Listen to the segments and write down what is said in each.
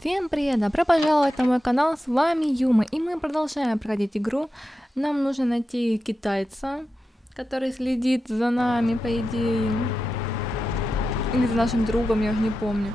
Всем привет! Добро пожаловать на мой канал, с вами Юма, и мы продолжаем проходить игру. Нам нужно найти китайца, который следит за нами, по идее. Или за нашим другом, я уже не помню.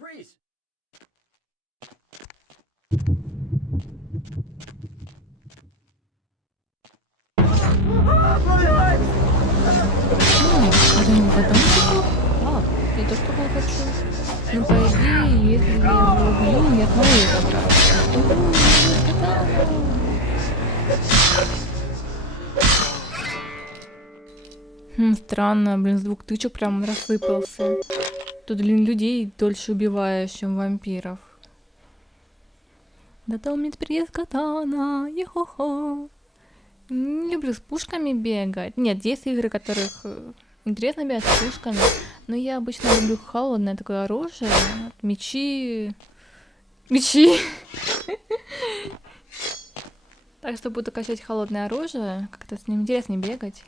Freeze! Один батончиков? А, я тоже такого хочу. Ну, по идее, если я его убью, я смогу забрать. Странно, блин, с 2 тычек прям рассыпался. Тут, блин, людей дольше убиваешь, чем вампиров. Да там мне теперь есть катана, хо. Не люблю с пушками бегать. Нет, есть игры, которых интересно бегать с пушками, но я обычно люблю холодное такое оружие, мечи. Мечи! Так что буду качать холодное оружие, как-то с ним интереснее бегать.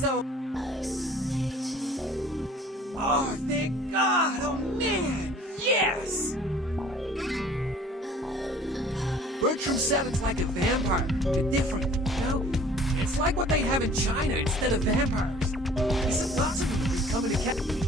So. Oh, thank God! Oh man! Yes! Bertram sounds like a vampire. They're different, you know? It's like what they have in China instead of vampires. It's impossible to become an academy.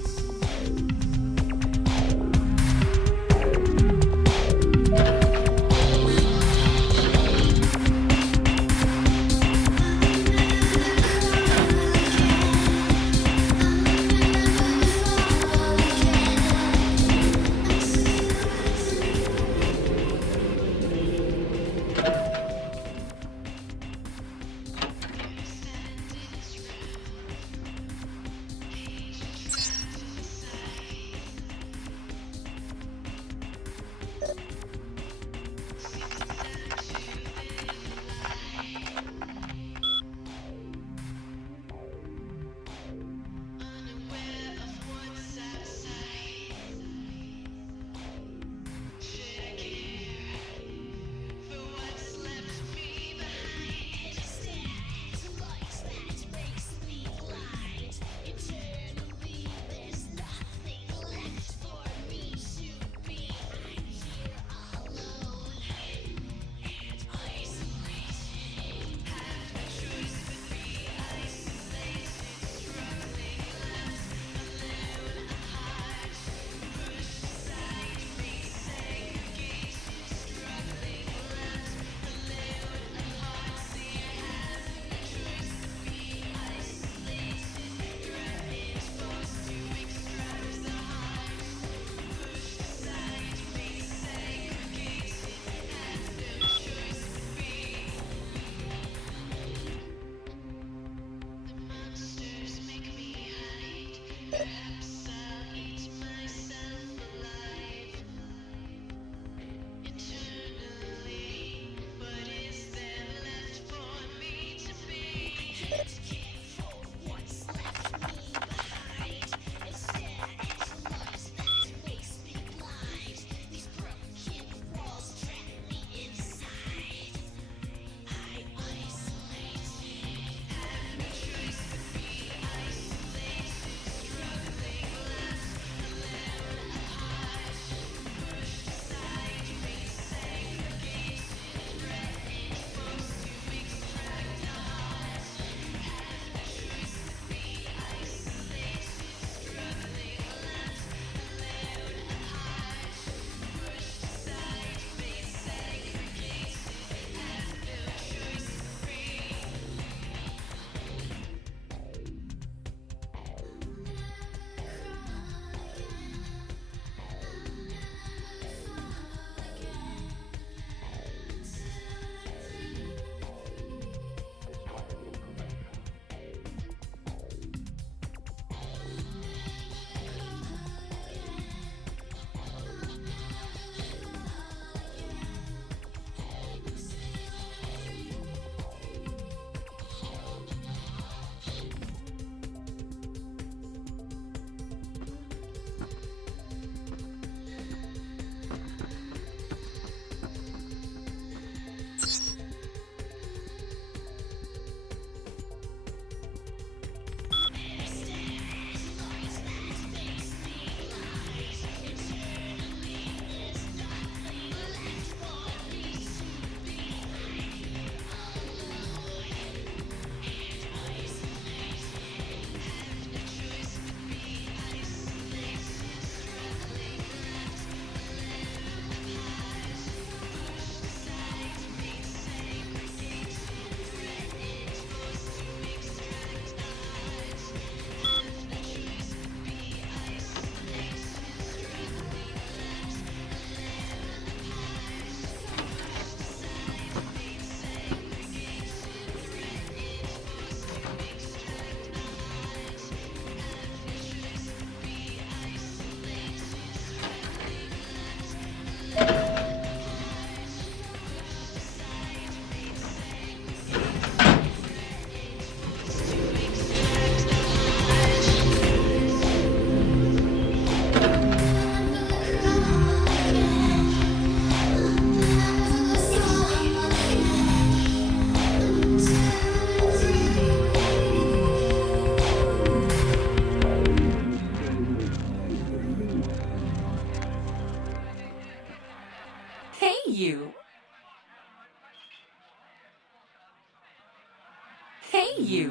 you.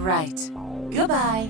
Right. Goodbye.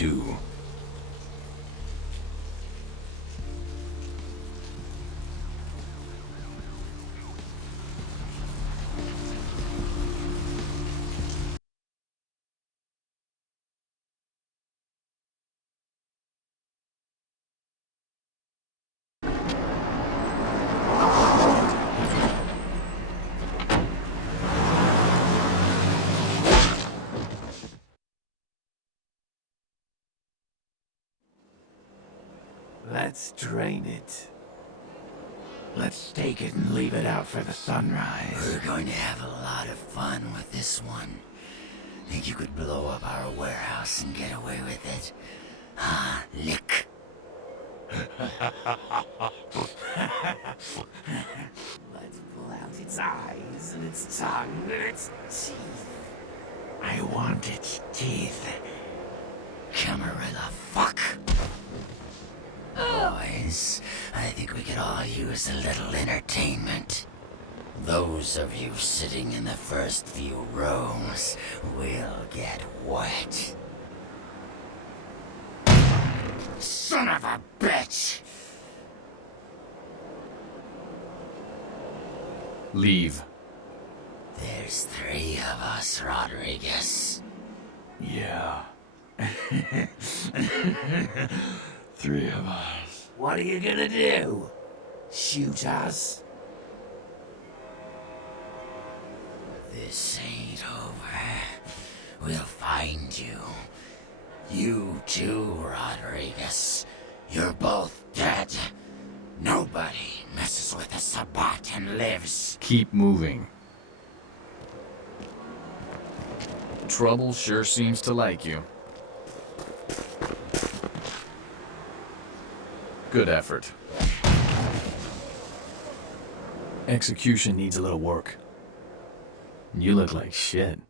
too. Let's drain it. Let's take it and leave it out for the sunrise. We're going to have a lot of fun with this one. Think you could blow up our warehouse and get away with it? Ah, lick. Let's pull out its eyes and its tongue and its teeth. I want its teeth. Camarilla fuck. Boys, I think we could all use a little entertainment. Those of you sitting in the first few rows will get wet. Son of a bitch! Leave. There's 3 of us, Rodriguez. Yeah. 3 of us. What are you gonna do? Shoot us? This ain't over. We'll find you. You too, Rodriguez. You're both dead. Nobody messes with a Sabbat and lives. Keep moving. Trouble sure seems to like you. Good effort. Execution needs a little work. You look like shit.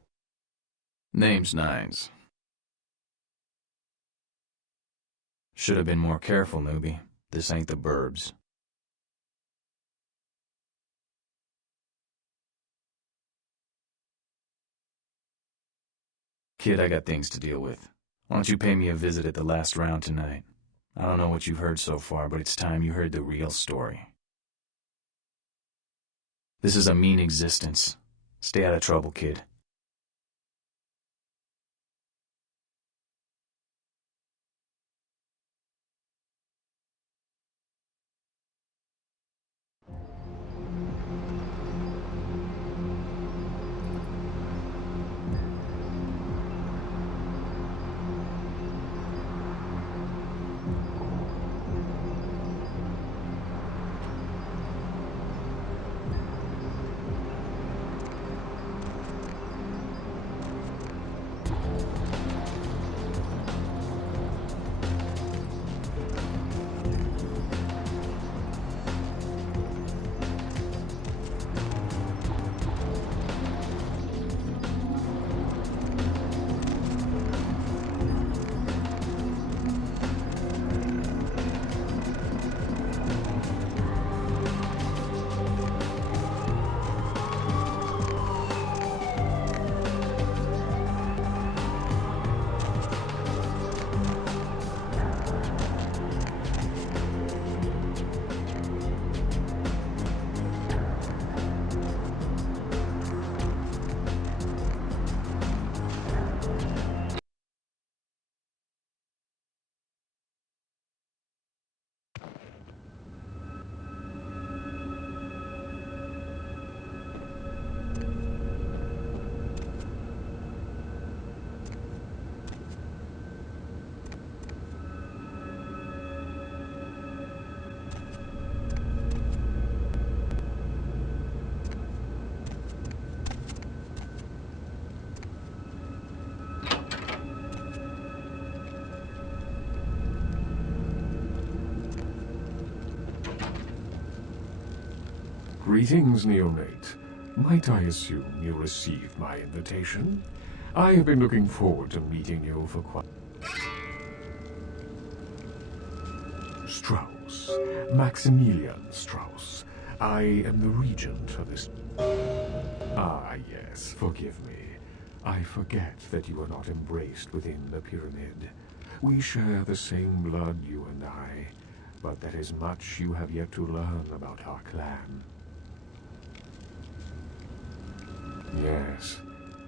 Name's Nines. Should have been more careful, newbie. This ain't the burbs. Kid, I got things to deal with. Why don't you pay me a visit at the last round tonight? I don't know what you've heard so far, but it's time you heard the real story. This is a mean existence. Stay out of trouble, kid. Greetings, neonate. Might I assume you received my invitation? I have been looking forward to meeting you for quite... Strauss. Maximilian Strauss. I am the regent of this... Ah, yes, forgive me. I forget that you are not embraced within the pyramid. We share the same blood, you and I, but there is much you have yet to learn about our clan. Yes,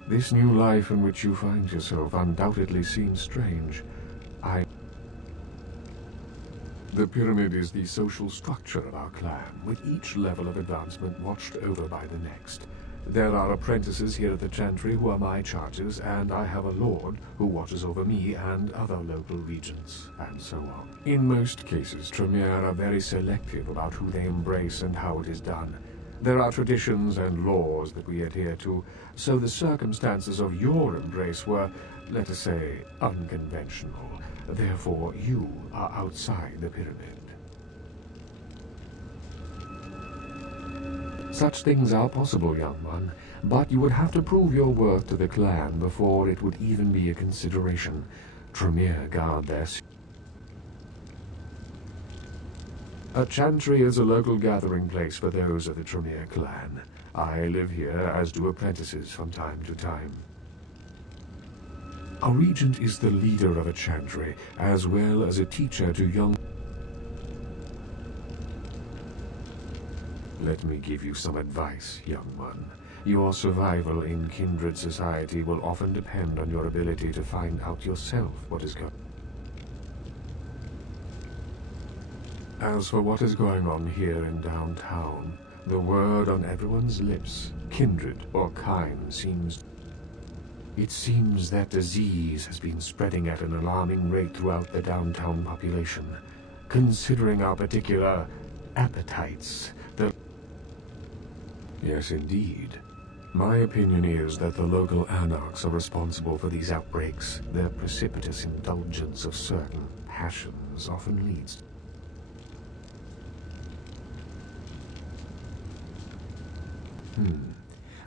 this new life in which you find yourself undoubtedly seems strange. The pyramid is the social structure of our clan, with each level of advancement watched over by the next. There are apprentices here at the Chantry who are my charges, and I have a lord who watches over me and other local regents, and so on. In most cases, Tremere are very selective about who they embrace and how it is done. There are traditions and laws that we adhere to, so the circumstances of your embrace were, let us say, unconventional. Therefore, you are outside the pyramid. Such things are possible, young one, but you would have to prove your worth to the clan before it would even be a consideration. Tremere guard their... A chantry is a local gathering place for those of the Tremere clan. I live here, as do apprentices from time to time. A regent is the leader of a chantry, as well as a teacher to young... Let me give you some advice, young one. Your survival in kindred society will often depend on your ability to find out yourself what is going... As for what is going on here in downtown, the word on everyone's lips, kindred or kind, seems... It seems that disease has been spreading at an alarming rate throughout the downtown population. Considering our particular appetites, the... Yes, indeed. My opinion is that the local anarchs are responsible for these outbreaks. Their precipitous indulgence of certain passions often leads to...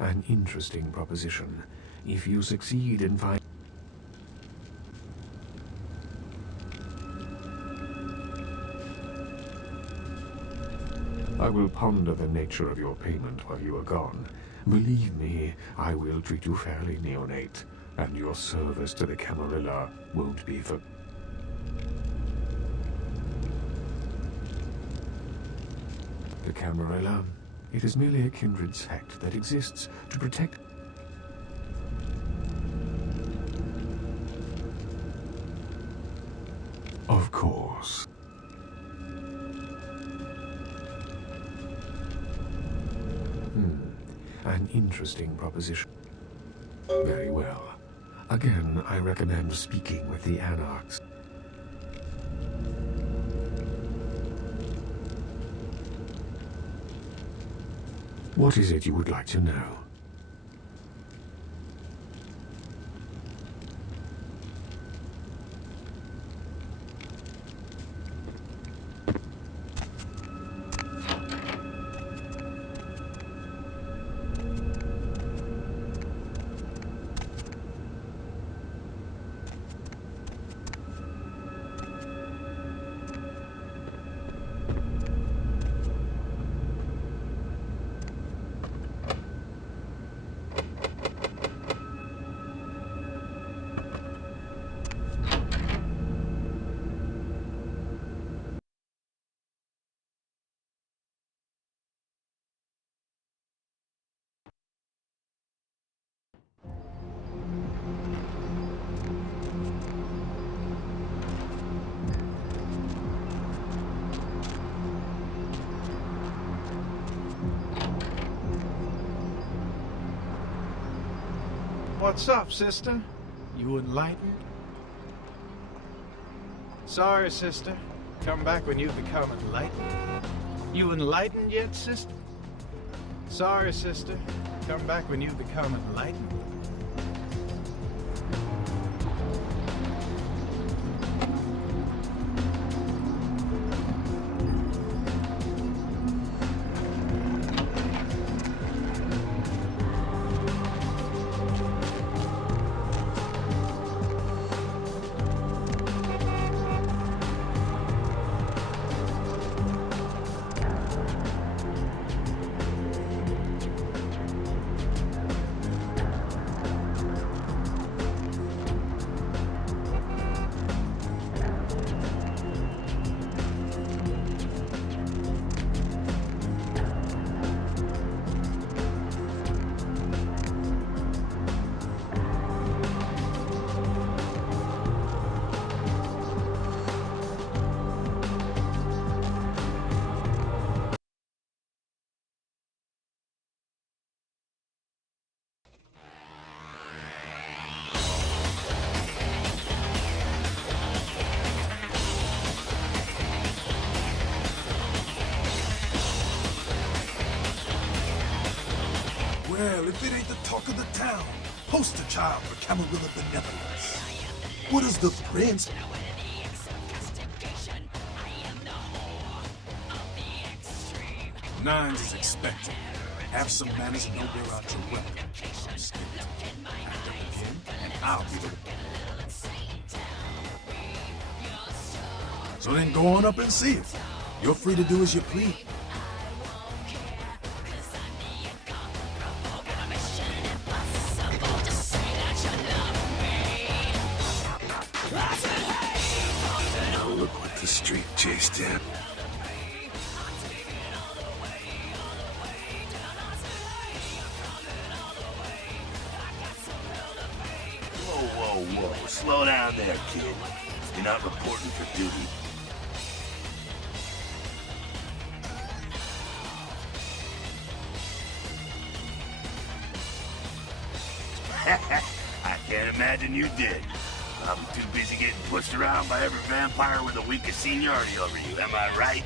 An interesting proposition. If you succeed in finding... I will ponder the nature of your payment while you are gone. Believe me, I will treat you fairly, neonate, and your service to the Camarilla won't be for... The Camarilla? It is merely a kindred sect that exists to protect... Of course. An interesting proposition. Very well. Again, I recommend speaking with the anarchs. What is it you would like to know? What's up, sister? You enlightened? Sorry, sister. Come back when you become enlightened. You enlightened yet, sister? Sorry, sister. Come back when you become enlightened. Well, if it ain't the talk of the town, poster child for Camarilla benevolence. What is the prince? Nines is expected. Have some manners and know where out your weapon. I'm scared. Act up again, and I'll be the one. So then go on up and see it. You're free to do as you please. Oh, look what the street chased in. Whoa. Slow down there, kid. You're not reporting for duty. I can't imagine you did. I'm too busy getting pushed around by every vampire with the weakest seniority over you, am I right?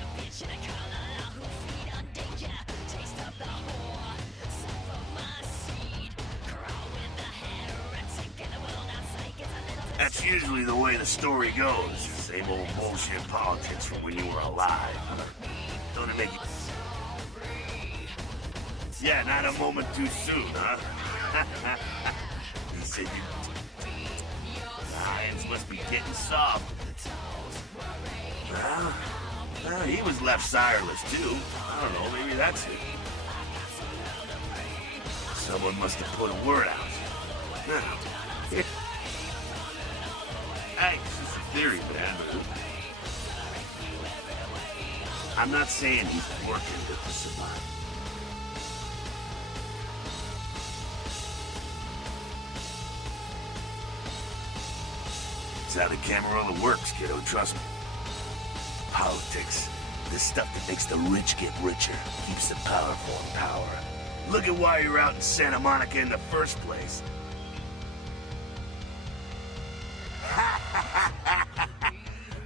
That's usually the way the story goes. Same old bullshit politics from when you were alive. Don't it make you... Yeah, not a moment too soon, huh? He said you... Lions must be getting soft. Well, he was left sireless, too. I don't know, maybe that's it. Someone must have put a word out. Hey, it's just a theory, man. I'm not saying he's working with the survivor. It's how the Camarilla works, kiddo, trust me. Politics. This stuff that makes the rich get richer, keeps the powerful in power. Look at why you're out in Santa Monica in the first place.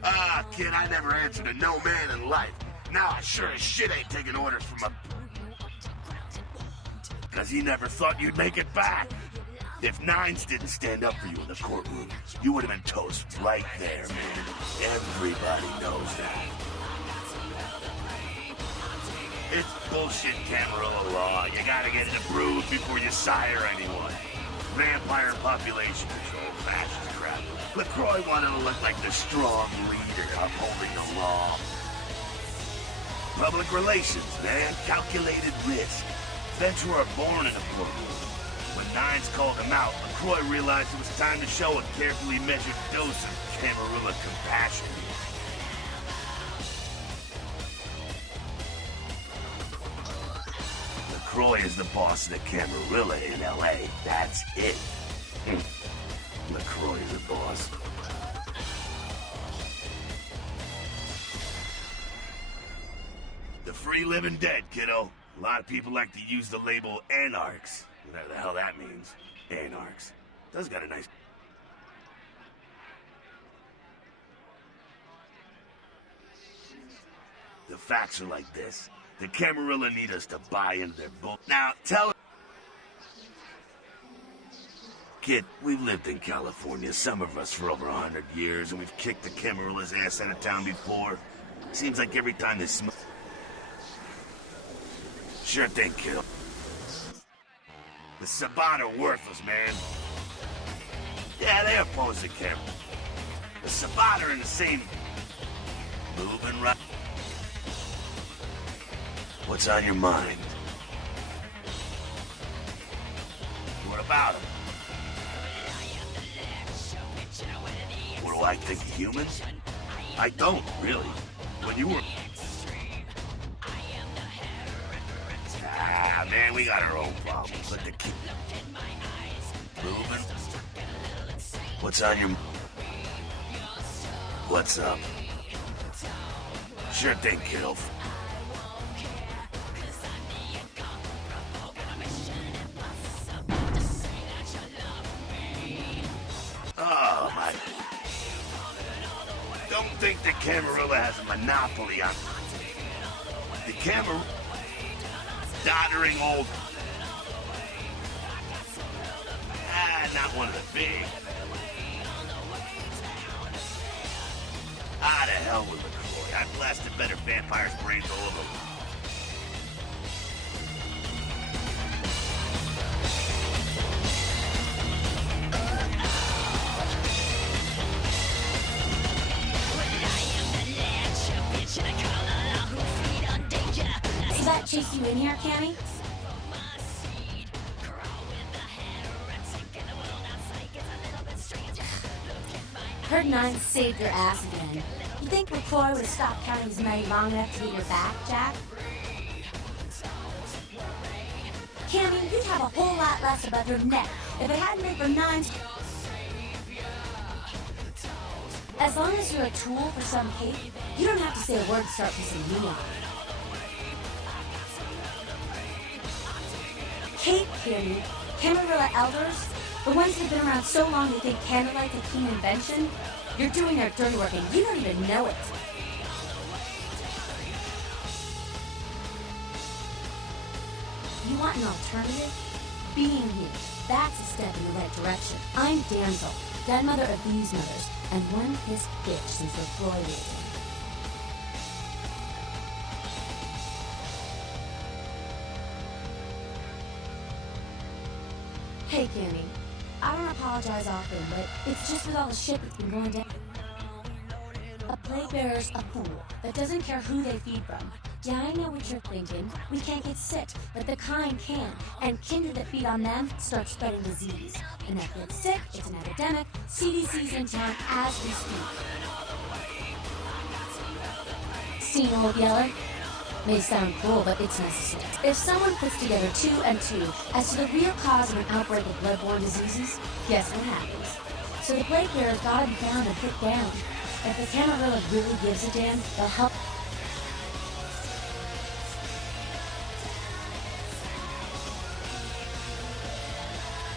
Ah, kid, I never answered to no man in life. Now I sure as shit ain't taking orders from a... Cause he never thought you'd make it back. If Nines didn't stand up for you in the courtroom, you would have been toast right there, man. Everybody knows that. It's bullshit Camarilla law. You gotta get it approved before you sire anyone. Vampire population control, fascist crap. LaCroix wanted to look like the strong leader upholding the law. Public relations, man. Calculated risk. Ventura were born in a courtroom. When Nines called him out, LaCroix realized it was time to show a carefully measured dose of Camarilla compassion. LaCroix is the boss of the Camarilla in L.A. That's it. LaCroix is the boss. The free living dead, kiddo. A lot of people like to use the label anarchs. Whatever the hell that means. Anarchs. Does got a nice... The facts are like this. The Camarilla need us to buy into their bull... Now, tell... Kid, we've lived in California, some of us for over 100 years, and we've kicked the Camarilla's ass out of town before. Seems like every time they smoke... Sure thing, kiddo. The Sabat are worthless, man. Yeah, they oppose the Camarilla. The Sabat are in the same... Moving right... What's on your mind? What about them? What do I think of humans? I don't, really. When you were... Ah, man, we got our own problems. Let the kid... Moving? What's on your... What's up? Sure thing, kiddo. Oh, my... Don't think the Camarilla has a monopoly on... The Camarilla... Doddering old... not one of the big. Ah, the hell with LaCroix. I blasted better vampires' brains all over. Does that chase you in here, Cammy? Heard Nine saved your ass again. You think LaCroix would have stopped counting his money long enough to get your back, Jack? Cammy, you'd have a whole lot less above your neck if it hadn't been for Nine's. As long as you're a tool for some cape, you don't have to say a word to start pissing me off. Cape, Cammy, Camarilla elders, the ones who've been around so long they think candlelight's a keen invention, you're doing their dirty work and you don't even know it. You want an alternative? Being here, that's a step in the right direction. I'm Damsel, dead mother of these mothers, and one pissed bitch since LaCroix was in. Hey, Cammy. I don't apologize often, but it's just with all the shit that's been going down. A plague bearer's a fool that doesn't care who they feed from. Yeah, I know what you're thinking. We can't get sick, but the kind can. And kindred that feed on them start spreading disease. And that gets sick, it's an epidemic. CDC's in town as we speak. Seen Old Yeller? May sound cruel, but it's necessary. If someone puts together 2 and 2 as to the real cause of an outbreak of bloodborne diseases, guess what happens? So the plague bearer's gotta be found and put down. If the Camarilla really gives a damn, they'll help.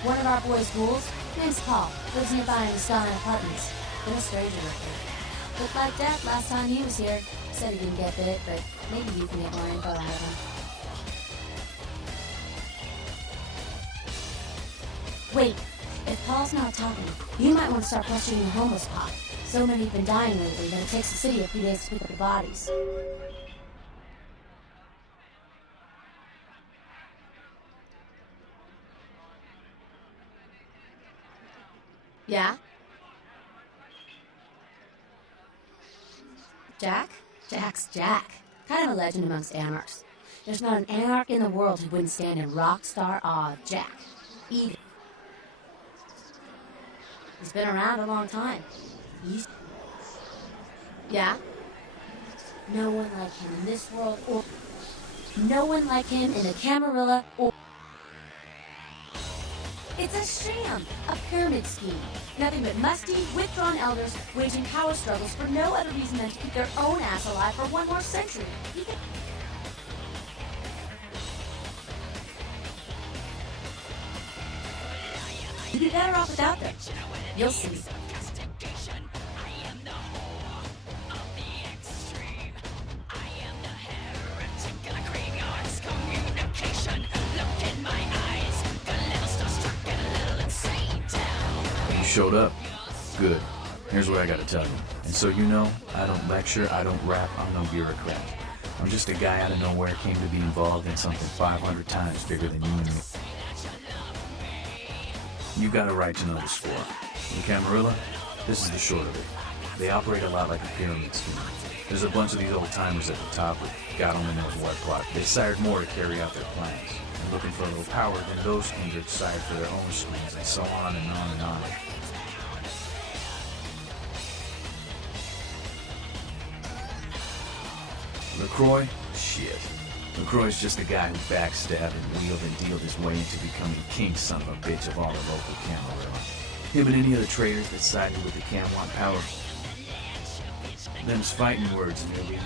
One of our boys' ghouls, name's Paul, lives nearby in the Stalin Apartments. Been a stranger with her. Looked like death last time he was here. Said he didn't get bit, but maybe you can get more info out of him. Wait, if Paul's not talking, you might want to start questioning the homeless pot. So many have been dying lately that it takes the city a few days to pick up the bodies. Yeah? Jack? Jack's Jack. Kind of a legend amongst anarchs. There's not an anarch in the world who wouldn't stand in rock star awe of Jack. Either. He's been around a long time. Yeah? No one like him in this world, or no one like him in the Camarilla, or... It's a sham, a pyramid scheme. Nothing but musty, withdrawn elders waging power struggles for no other reason than to keep their own ass alive for one more century. You'd be better off without them. You'll see. You showed up. Good. Here's what I gotta tell you. And so you know, I don't lecture, I don't rap, I'm no bureaucrat. I'm just a guy out of nowhere came to be involved in something 500 times bigger than you and me. You got a right to know the score. In Camarilla, this is the short of it. They operate a lot like a pyramid scheme. There's a bunch of these old-timers at the top with God only knows what plot. They sired more to carry out their plans. And looking for a little power than those kindred sired for their own schemes, and so on and on and on. LaCroix? Shit. LaCroix's just a guy who backstabbed and wheeled and dealed his way into becoming king son of a bitch of all the local Camarilla. Him and any other traitors that sided with the Cam want power. Them's fighting words, maybe.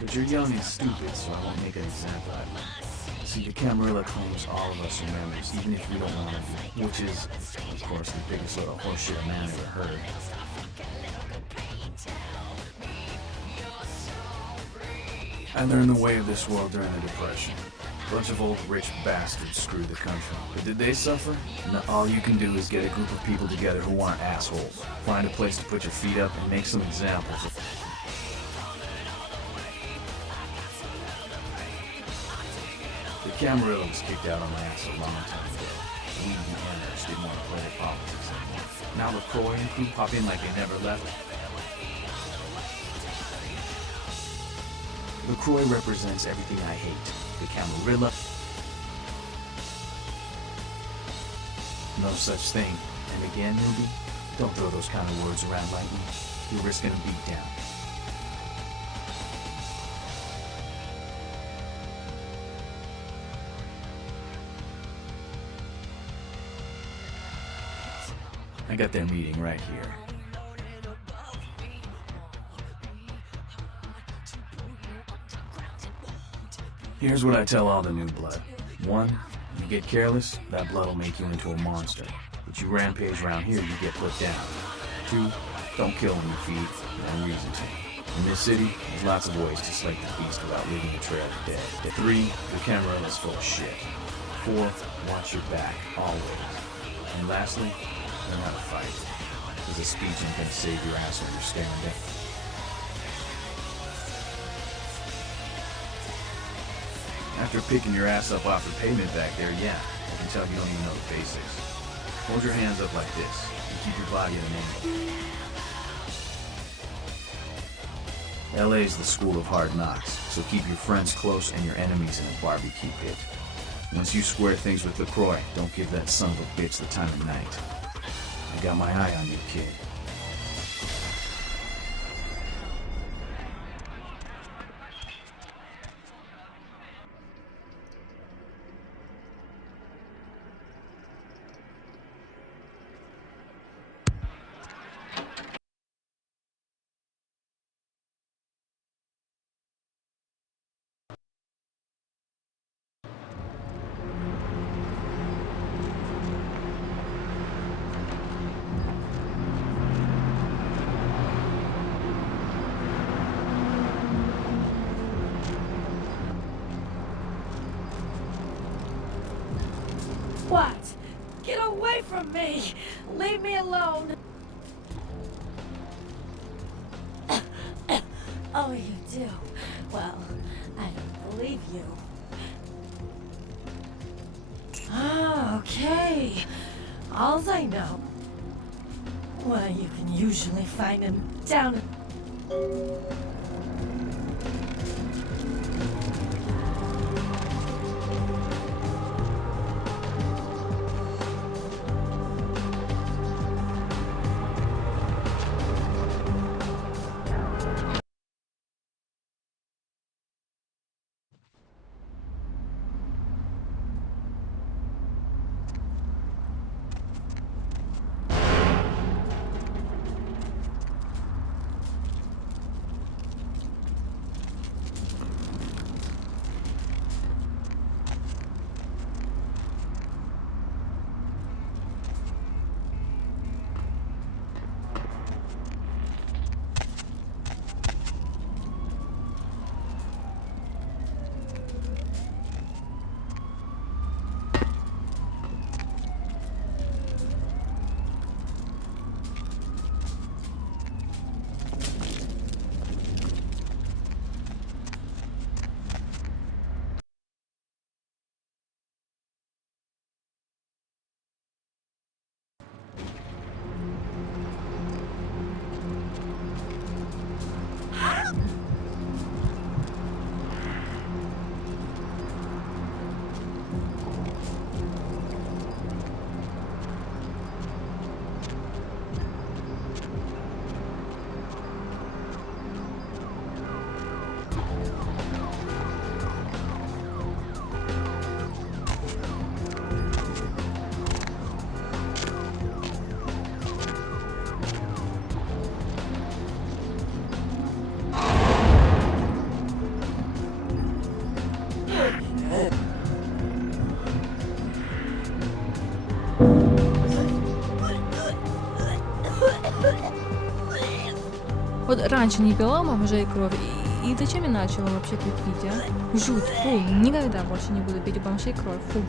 But you're young and stupid, so I won't make an example out of you. See, the Camarilla claims all of us are members, even if we don't want to be, which is, of course, the biggest little horseshit a man ever heard. And they're in the way of this world during the Depression. Bunch of old rich bastards screwed the country. But did they suffer? No, all you can do is get a group of people together who aren't assholes. Find a place to put your feet up and make some examples. The Camarilla was kicked out on my ass a long time ago. We, the anarchists, didn't want to play their politics anymore. Now LaCroix and crew pop in like they never left. LaCroix represents everything I hate. The Camarilla. No such thing. And again, newbie, don't throw those kind of words around lightly. You're risking a beat down. I got their meeting right here. Here's what I tell all the new blood. 1, you get careless, that blood will make you into a monster. But you rampage around here, you get put down. 2, don't kill when you feed, no reason to. In this city, there's lots of ways to slake the beast without leaving a trail of dead. 3, the Camarilla's full of shit. 4, watch your back, always. And lastly, learn how to fight. Because a speech ain't gonna save your ass when you're staring down. After picking your ass up off the pavement back there, yeah, I can tell you don't even know the basics. Hold your hands up like this, and keep your body at an angle. LA's the school of hard knocks, so keep your friends close and your enemies in a barbecue pit. Once you square things with LaCroix, don't give that son of a bitch the time of night. I got my eye on you, kid. What? Get away from me! Leave me alone! Oh, you do? Well, I don't believe you. Okay. Alls I know. Well, you can usually find him down. раньше не пила бомжей кровь, и зачем я начала вообще тут пить, а? Жуть, фу, никогда больше не буду пить у бомжей кровь, фу.